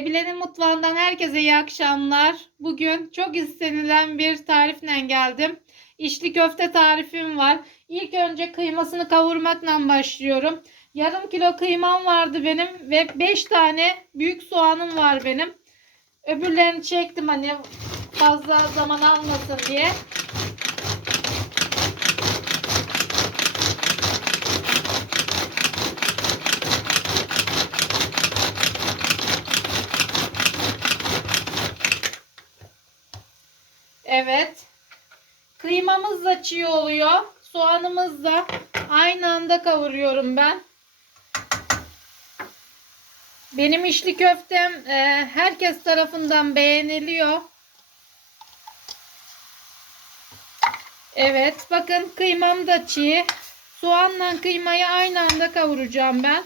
Bilenin mutfağından herkese iyi akşamlar. Bugün çok istenilen bir tarifle geldim. İçli köfte tarifim var. İlk önce kıymasını kavurmakla başlıyorum. Yarım kilo kıymam vardı benim ve 5 tane büyük soğanım var benim. Öbürlerini çektim hani fazla zaman almasın diye. Evet. Da çiğ oluyor. Soğanımız da aynı anda kavuruyorum ben. Benim içli köftem e, herkes tarafından beğeniliyor. Evet bakın kıymam da çiğ. Soğanla kıymayı aynı anda kavuracağım ben.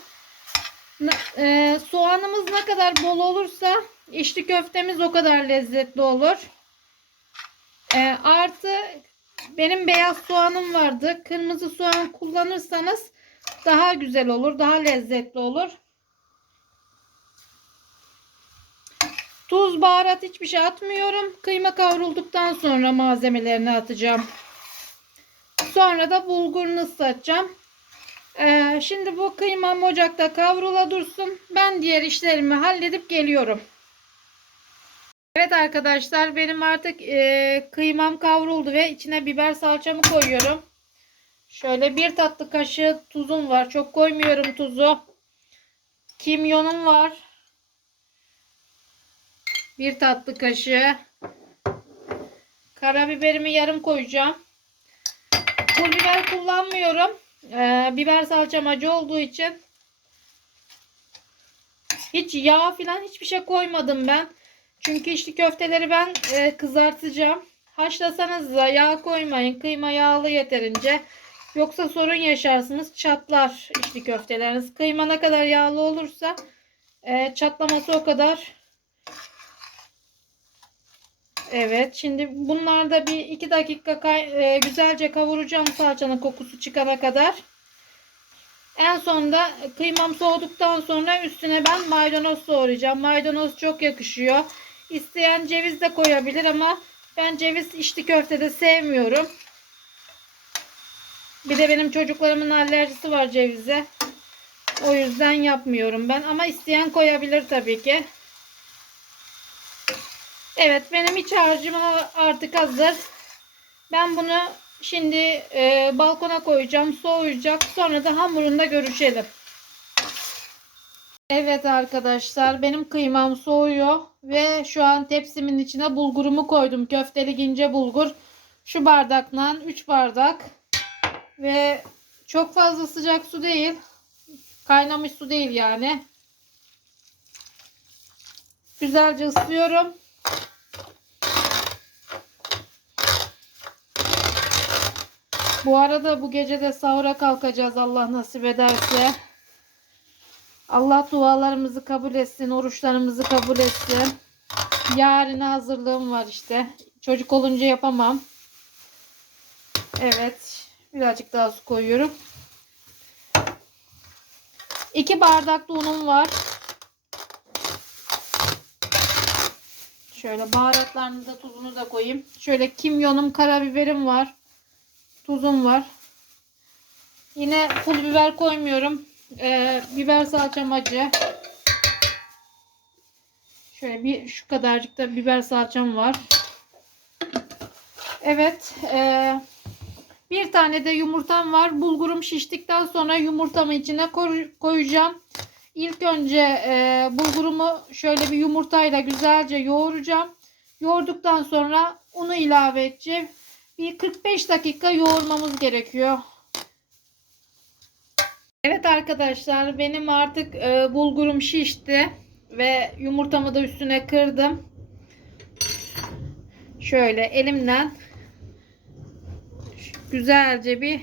E, soğanımız ne kadar bol olursa içli köftemiz o kadar lezzetli olur. E, artı benim beyaz soğanım vardı. Kırmızı soğan kullanırsanız daha güzel olur. Daha lezzetli olur. Tuz, baharat hiçbir şey atmıyorum. Kıyma kavrulduktan sonra malzemelerini atacağım. Sonra da bulgurunu ıslatacağım. Ee, şimdi bu kıymam ocakta kavrula dursun. Ben diğer işlerimi halledip geliyorum. Evet arkadaşlar benim artık e, kıymam kavruldu ve içine biber salçamı koyuyorum. Şöyle bir tatlı kaşığı tuzum var. Çok koymuyorum tuzu. Kimyonum var. Bir tatlı kaşığı. Karabiberimi yarım koyacağım. Pul biber kullanmıyorum. Ee, biber salçam acı olduğu için. Hiç yağ falan hiçbir şey koymadım ben. Çünkü içli köfteleri ben e, kızartacağım. Haşlasanız da yağ koymayın. Kıyma yağlı yeterince. Yoksa sorun yaşarsınız. Çatlar içli köfteleriniz. Kıyma ne kadar yağlı olursa e, çatlaması o kadar. Evet. Şimdi bunlar da bir iki dakika e, güzelce kavuracağım salçanın kokusu çıkana kadar. En sonunda kıymam soğuduktan sonra üstüne ben maydanoz doğrayacağım. Maydanoz çok yakışıyor. İsteyen ceviz de koyabilir ama ben ceviz içli köftede sevmiyorum. Bir de benim çocuklarımın alerjisi var cevize. O yüzden yapmıyorum ben ama isteyen koyabilir tabii ki. Evet benim iç harcım artık hazır. Ben bunu şimdi e, balkona koyacağım. Soğuyacak. Sonra da hamurunda görüşelim. Evet arkadaşlar benim kıymam soğuyor. Ve şu an tepsimin içine bulgurumu koydum. Köfteli ince bulgur. Şu bardakla 3 bardak. Ve çok fazla sıcak su değil. Kaynamış su değil yani. Güzelce ıslıyorum. Bu arada bu gece de sahura kalkacağız Allah nasip ederse. Allah dualarımızı kabul etsin, oruçlarımızı kabul etsin. Yarına hazırlığım var işte. Çocuk olunca yapamam. Evet. Birazcık daha su koyuyorum. 2 bardak da unum var. Şöyle baharatlarını da tuzunu da koyayım. Şöyle kimyonum, karabiberim var. Tuzum var. Yine pul biber koymuyorum. Ee, biber salçam acı. Şöyle bir şu kadarcık da biber salçam var. Evet. ee, bir tane de yumurtam var. Bulgurum şiştikten sonra yumurtamı içine koy- koyacağım. İlk önce e, bulgurumu şöyle bir yumurtayla güzelce yoğuracağım. Yoğurduktan sonra unu ilave edeceğim. Bir 45 dakika yoğurmamız gerekiyor. Evet arkadaşlar benim artık e, bulgurum şişti ve yumurtamı da üstüne kırdım. Şöyle elimden güzelce bir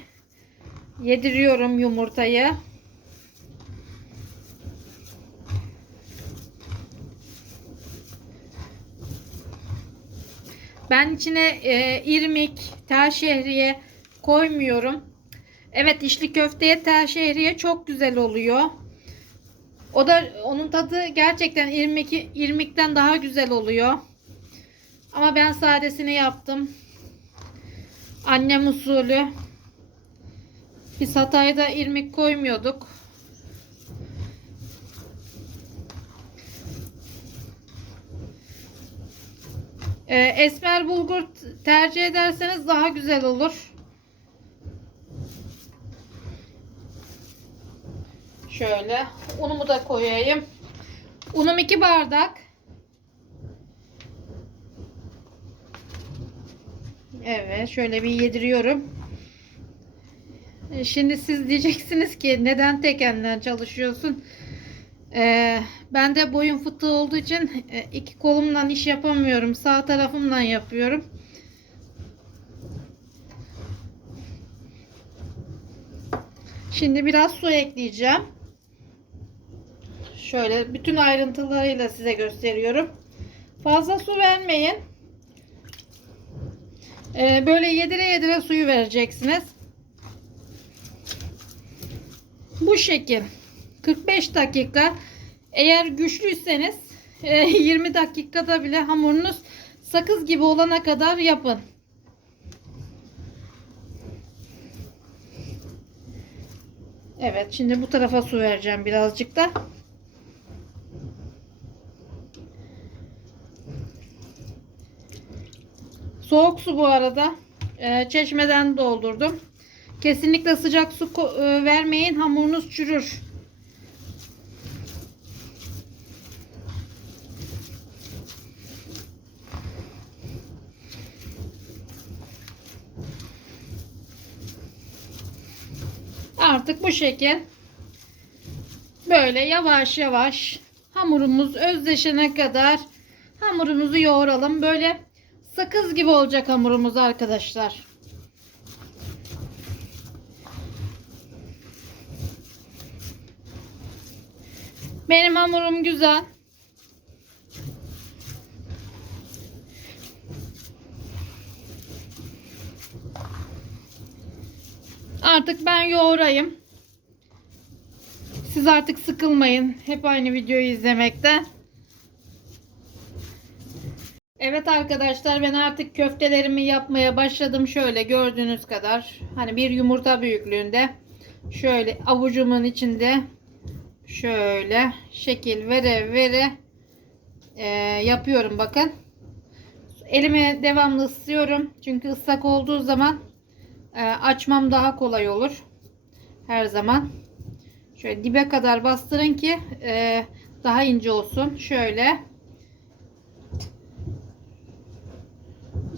yediriyorum yumurtayı. Ben içine e, irmik, tel şehriye koymuyorum. Evet içli köfteye tel şehriye çok güzel oluyor. O da onun tadı gerçekten irmik, irmikten daha güzel oluyor. Ama ben sadesini yaptım. Annem usulü. Biz Hatay'da irmik koymuyorduk. Ee, esmer bulgur tercih ederseniz daha güzel olur. Şöyle unumu da koyayım. Unum 2 bardak. Evet şöyle bir yediriyorum. Şimdi siz diyeceksiniz ki neden tek çalışıyorsun? Ee, ben de boyun fıtığı olduğu için e, iki kolumdan iş yapamıyorum. Sağ tarafımdan yapıyorum. Şimdi biraz su ekleyeceğim. Şöyle bütün ayrıntılarıyla size gösteriyorum. Fazla su vermeyin. Ee, böyle yedire yedire suyu vereceksiniz. Bu şekil. 45 dakika. Eğer güçlüyseniz e, 20 dakikada bile hamurunuz sakız gibi olana kadar yapın. Evet, şimdi bu tarafa su vereceğim birazcık da. Soğuk su bu arada. Ee, çeşmeden doldurdum. Kesinlikle sıcak su e, vermeyin. Hamurunuz çürür. Artık bu şekil böyle yavaş yavaş hamurumuz özleşene kadar hamurumuzu yoğuralım. Böyle sakız gibi olacak hamurumuz arkadaşlar. Benim hamurum güzel. Artık ben yoğurayım. Siz artık sıkılmayın. Hep aynı videoyu izlemekten. Evet arkadaşlar ben artık köftelerimi yapmaya başladım. Şöyle gördüğünüz kadar. Hani bir yumurta büyüklüğünde. Şöyle avucumun içinde şöyle şekil vere vere e, yapıyorum bakın. Elimi devamlı ıslıyorum. Çünkü ıslak olduğu zaman e, açmam daha kolay olur. Her zaman. Şöyle dibe kadar bastırın ki e, daha ince olsun. Şöyle.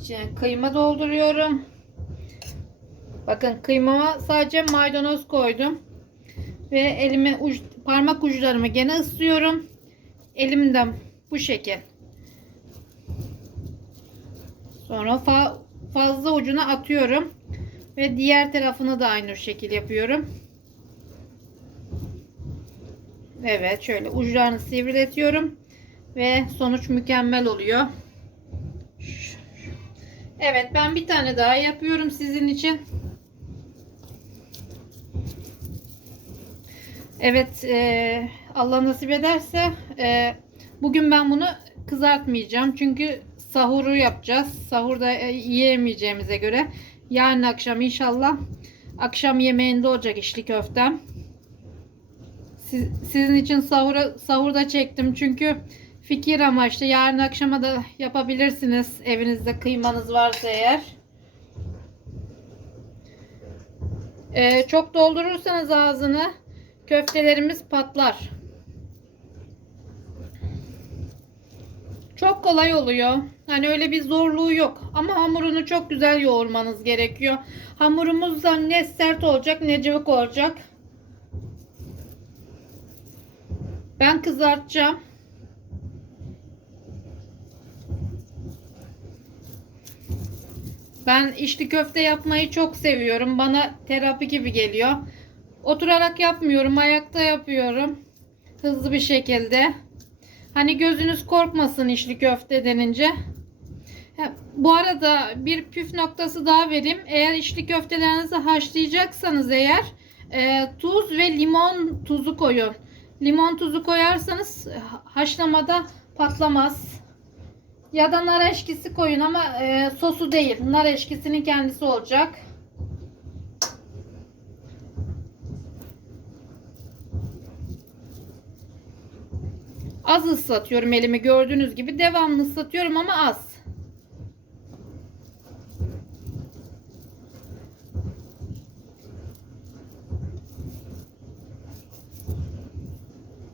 İçine kıyma dolduruyorum. Bakın kıymama sadece maydanoz koydum. Ve elime uç, parmak uçlarımı gene ıslıyorum. Elimden bu şekil. Sonra fa, fazla ucuna atıyorum. Ve diğer tarafını da aynı şekil yapıyorum. Evet şöyle uçlarını sivriletiyorum. Ve sonuç mükemmel oluyor. Evet ben bir tane daha yapıyorum sizin için. Evet e, Allah nasip ederse e, bugün ben bunu kızartmayacağım. Çünkü sahuru yapacağız. Sahurda e, yiyemeyeceğimize göre yarın akşam inşallah akşam yemeğinde olacak içli köftem. Siz, sizin için sahura, sahurda çektim çünkü fikir amaçlı yarın akşama da yapabilirsiniz evinizde kıymanız varsa eğer. Ee, çok doldurursanız ağzını köftelerimiz patlar. Çok kolay oluyor. Hani öyle bir zorluğu yok. Ama hamurunu çok güzel yoğurmanız gerekiyor. Hamurumuz da ne sert olacak ne cıvık olacak. Ben kızartacağım. Ben içli köfte yapmayı çok seviyorum. Bana terapi gibi geliyor. Oturarak yapmıyorum, ayakta yapıyorum. Hızlı bir şekilde. Hani gözünüz korkmasın içli köfte denince. Bu arada bir püf noktası daha vereyim. Eğer içli köftelerinizi haşlayacaksanız eğer e, tuz ve limon tuzu koyun. Limon tuzu koyarsanız ha- haşlamada patlamaz. Ya da nar eşkisi koyun ama e, sosu değil. Nar eşkisinin kendisi olacak. Az ıslatıyorum elimi gördüğünüz gibi. Devamlı ıslatıyorum ama az.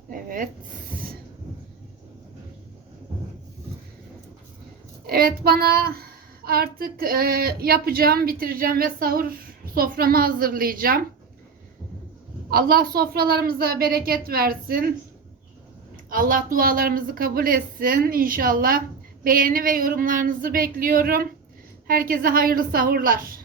Evet. Evet bana artık e, yapacağım, bitireceğim ve sahur soframı hazırlayacağım. Allah sofralarımıza bereket versin. Allah dualarımızı kabul etsin inşallah. Beğeni ve yorumlarınızı bekliyorum. Herkese hayırlı sahurlar.